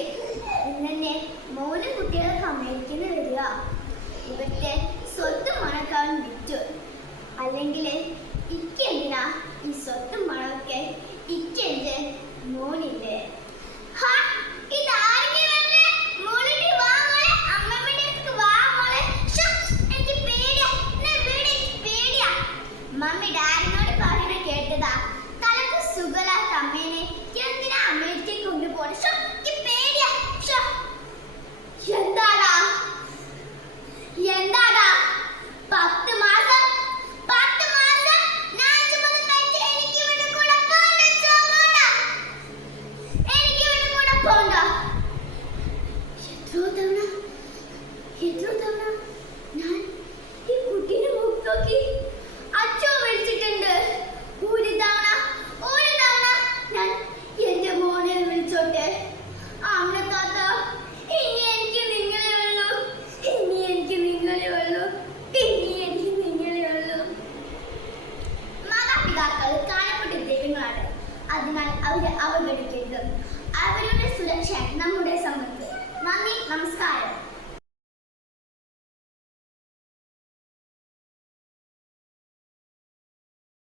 എനിക്ക് ഇന്നെ മൂന്ന് കുട്ടികൾക്ക് അമേരിക്കന്ന് വരിക. ഇവിടുത്തെ സ്വത്ത് മണക്കാൻ വിറ്റു. അല്ലെങ്കിൽ ഇക്കെന്തിനാ ഈ സ്വത്ത് മണക്കെ? ഇക്കെന്റെ മോനില്ലേ? മമ്മി ഡാഡിനോട് പറയുന്ന കേട്ടതാ. തലക്ക് സുഖലാത്ത അമ്മേനെ എന്തിനാ അമേരിക്കയ്ക്ക് കൊണ്ടുപോകണം? എന്താടാ എന്താടാ 10 മാസം ഞാൻ ചുമന്ന് പെറ്റ് എനിക്ക് ഇവിടെ കൂടെ പോണ്ട. എനിക്ക് ഇവിടെ കൂടെ പോണ്ട. എത്രയോ തവണ ഞാൻ ഈ കുട്ടീനെ മുഖത്ത് നോക്കി അച്ഛോ വിളിച്ചിട്ടുണ്ട്. ഒരു തവണ ഞാൻ എന്റെ മോനെ വിളിച്ചോട്ടെ. അമ്മ താത്ത, ഇനി എനിക്ക് നിങ്ങളെ ഉള്ളൂ. മാതാപിതാക്കൾ കാണപ്പെട്ട ദൈവങ്ങളാണ്. അതിനാൽ അവരെ അവഗണിക്കരുത്. അവരുടെ സുരക്ഷ നമ്മുടെ സമ്പത്ത്. നന്ദി, നമസ്കാരം.